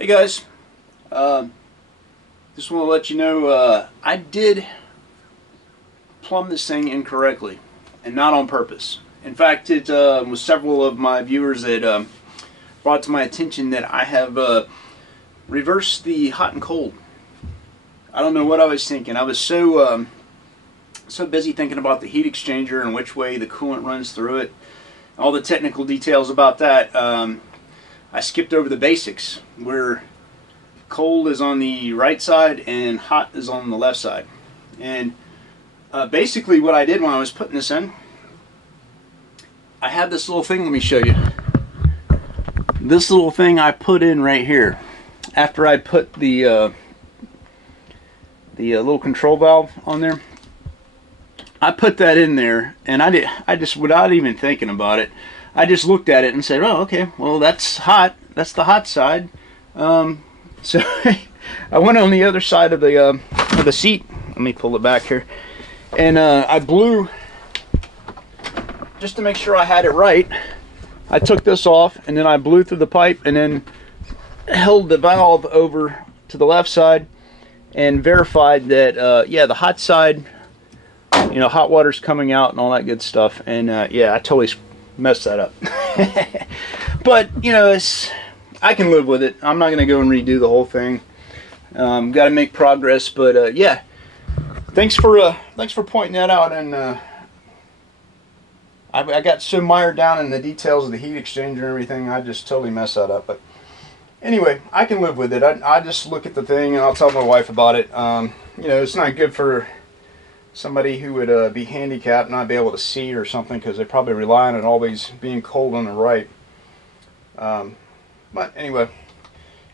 Hey guys, just want to let you know I did plumb this thing incorrectly and not on purpose. In fact, it was several of my viewers that brought to my attention that I have reversed the hot and cold. I don't know what I was thinking. I was so busy thinking about the heat exchanger and which way the coolant runs through it, all the technical details about that. I skipped over the basics, where cold is on the right side and hot is on the left side. And basically what I did when I was putting this in, I had this little thing, let me show you. This little thing I put in right here after I put the little control valve on there. I put that in there, and I just, without even thinking about it, I just looked at it and said, oh, okay, well, that's hot. That's the hot side. So I went on the other side of the seat. Let me pull it back here. And I blew, just to make sure I had it right, I took this off, and then I blew through the pipe, and then held the valve over to the left side, and verified that, yeah, the hot side, you know, hot water's coming out and all that good stuff. And yeah, I totally messed that up. But you know, I can live with it. I'm not gonna go and redo the whole thing. Got to make progress, but yeah, thanks for pointing that out. And I got so mired down in the details of the heat exchanger and everything, I just totally messed that up. But anyway, I can live with it. I just look at the thing and I'll tell my wife about it. You know, it's not good for somebody who would be handicapped, not be able to see or something, because they probably rely on it always being cold on the right. But anyway,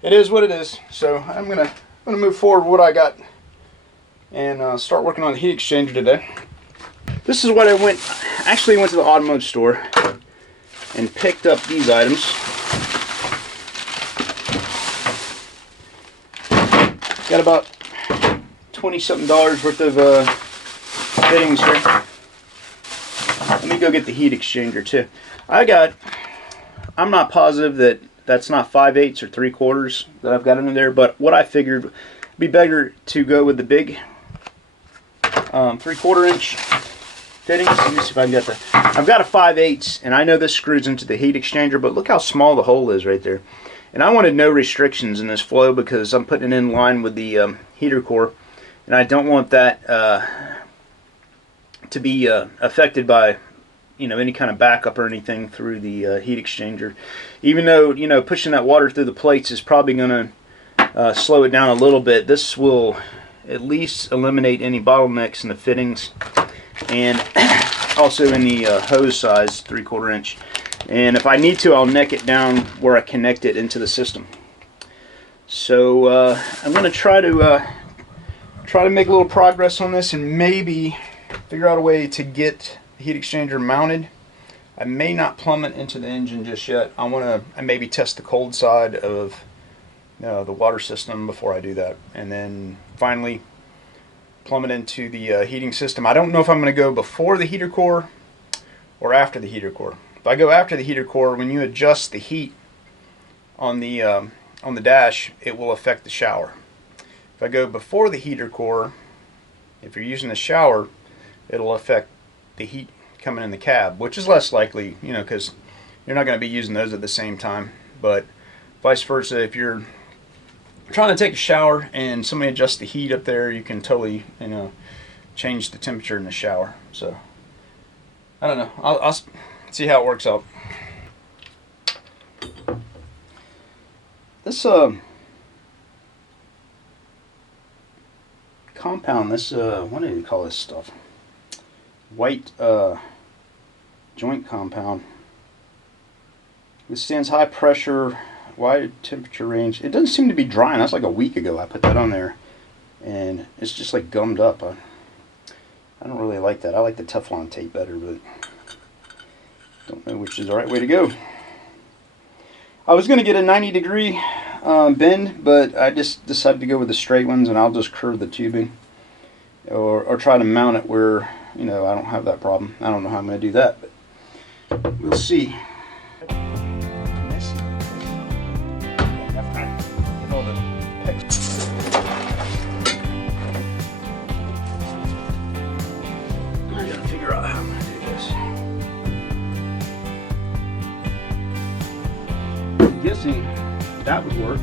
it is what it is. So I'm gonna move forward with what I got and start working on the heat exchanger today. This is what I actually went to the automotive store and picked up these items. Got about $20-something worth of fittings here. Let me go get the heat exchanger too. I'm not positive that that's not 5/8 or 3/4 that I've got under there, but what I figured would be better to go with the big 3/4 inch fittings. Let me see if I can get that. I've got a 5/8, and I know this screws into the heat exchanger, but look how small the hole is right there. And I wanted no restrictions in this flow because I'm putting it in line with the heater core, and I don't want that to be affected by, you know, any kind of backup or anything through the heat exchanger. Even though, you know, pushing that water through the plates is probably going to slow it down a little bit, this will at least eliminate any bottlenecks in the fittings, and also in the hose size, 3/4 inch. And if I need to, I'll neck it down where I connect it into the system. So I'm going to try to make a little progress on this and maybe figure out a way to get the heat exchanger mounted. I may not plumb it into the engine just yet. I want to maybe test the cold side of the water system before I do that, and then finally plumb it into the heating system. I don't know if I'm going to go before the heater core or after the heater core. If I go after the heater core, when you adjust the heat on the dash, it will affect the shower. If I go before the heater core, if you're using the shower, it'll affect the heat coming in the cab, which is less likely, you know, because you're not going to be using those at the same time. But vice versa, if you're trying to take a shower and somebody adjusts the heat up there, you can totally, you know, change the temperature in the shower. So I don't know. I'll see how it works out. This compound, this what do you call this stuff? White joint compound. Withstands high pressure, wide temperature range. It doesn't seem to be drying. That's like a week ago I put that on there, and it's just like gummed up. I don't really like that. I like the Teflon tape better, but don't know which is the right way to go. I was going to get a 90-degree bend, but I just decided to go with the straight ones, and I'll just curve the tubing or try to mount it where, you know, I don't have that problem. I don't know how I'm going to do that, but we'll see. guessing that would work.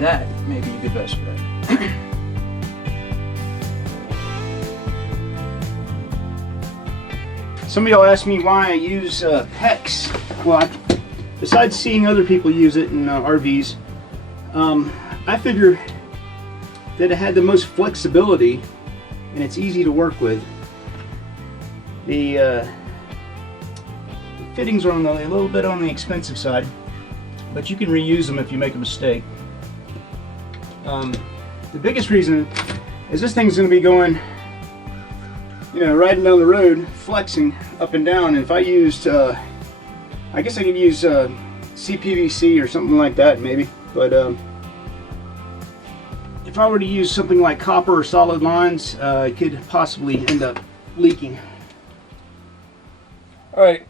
That may be the best bet. Some of y'all ask me why I use PEX. Well, besides seeing other people use it in RVs, I figure that it had the most flexibility and it's easy to work with. The fittings are a little bit on the expensive side, but you can reuse them if you make a mistake. The biggest reason is this thing's going to be going, you know, riding down the road, flexing up and down. And if I used, I guess I could use CPVC or something like that maybe, but if I were to use something like copper or solid lines, it could possibly end up leaking. Alright,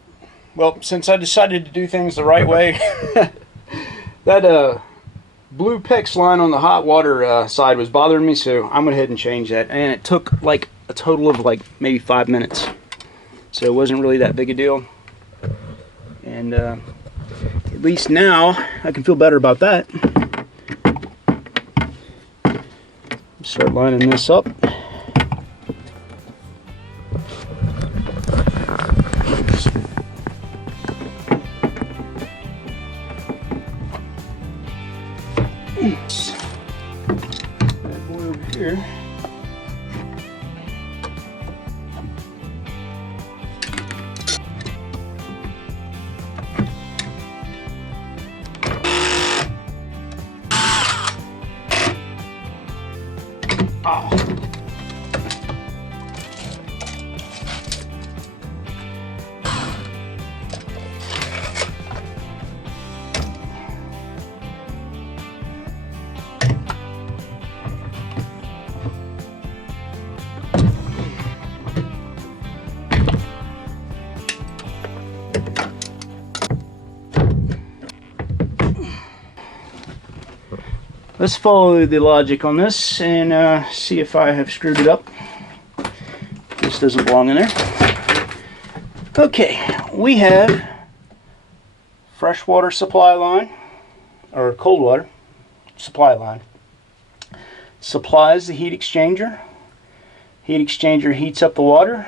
well, since I decided to do things the right way, that blue PEX line on the hot water side was bothering me, so I'm going to head and change that. And it took like a total of like maybe 5 minutes, so it wasn't really that big a deal. And at least now I can feel better about that. Start lining this up. That boy over here. Oh. Let's follow the logic on this and see if I have screwed it up. This doesn't belong in there. Okay, we have freshwater supply line, or cold water supply line. Supplies the heat exchanger. Heat exchanger heats up the water.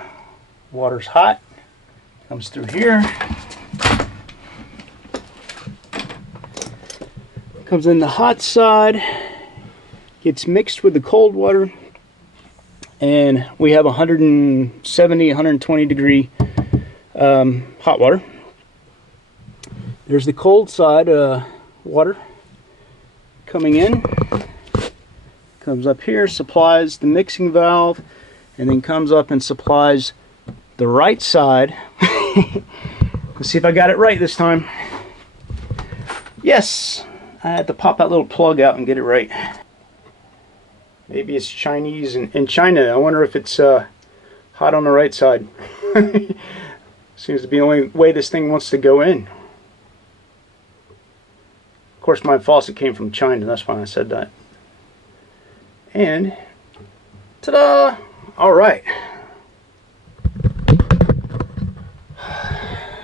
Water's hot. Comes through here. Comes in the hot side, gets mixed with the cold water, and we have 170, 120 degree hot water. There's the cold side water coming in, comes up here, supplies the mixing valve, and then comes up and supplies the right side. Let's see if I got it right this time. Yes! I had to pop that little plug out and get it right. Maybe it's Chinese in China. I wonder if it's hot on the right side. Seems to be the only way this thing wants to go in. Of course, my faucet came from China. That's why I said that. And ta-da! All right.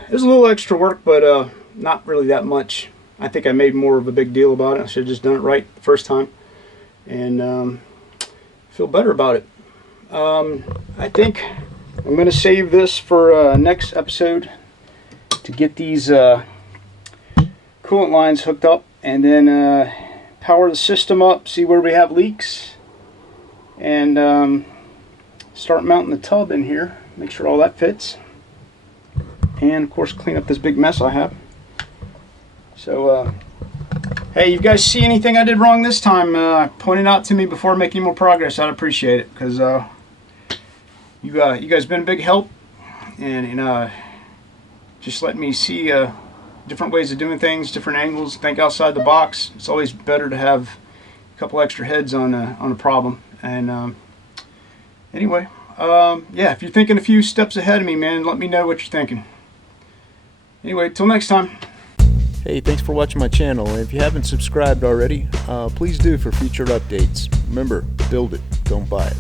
It was a little extra work, but not really that much. I think I made more of a big deal about it. I should have just done it right the first time, and feel better about it. I think I'm going to save this for next episode to get these coolant lines hooked up, and then power the system up, see where we have leaks, and start mounting the tub in here, make sure all that fits, and of course clean up this big mess I have. So, hey, you guys see anything I did wrong this time, point it out to me before making more progress. I'd appreciate it, because you guys been a big help, and just let me see different ways of doing things, different angles, think outside the box. It's always better to have a couple extra heads on a problem. And anyway, yeah, if you're thinking a few steps ahead of me, man, let me know what you're thinking. Anyway, till next time. Hey, thanks for watching my channel, and if you haven't subscribed already, please do for future updates. Remember, build it, don't buy it.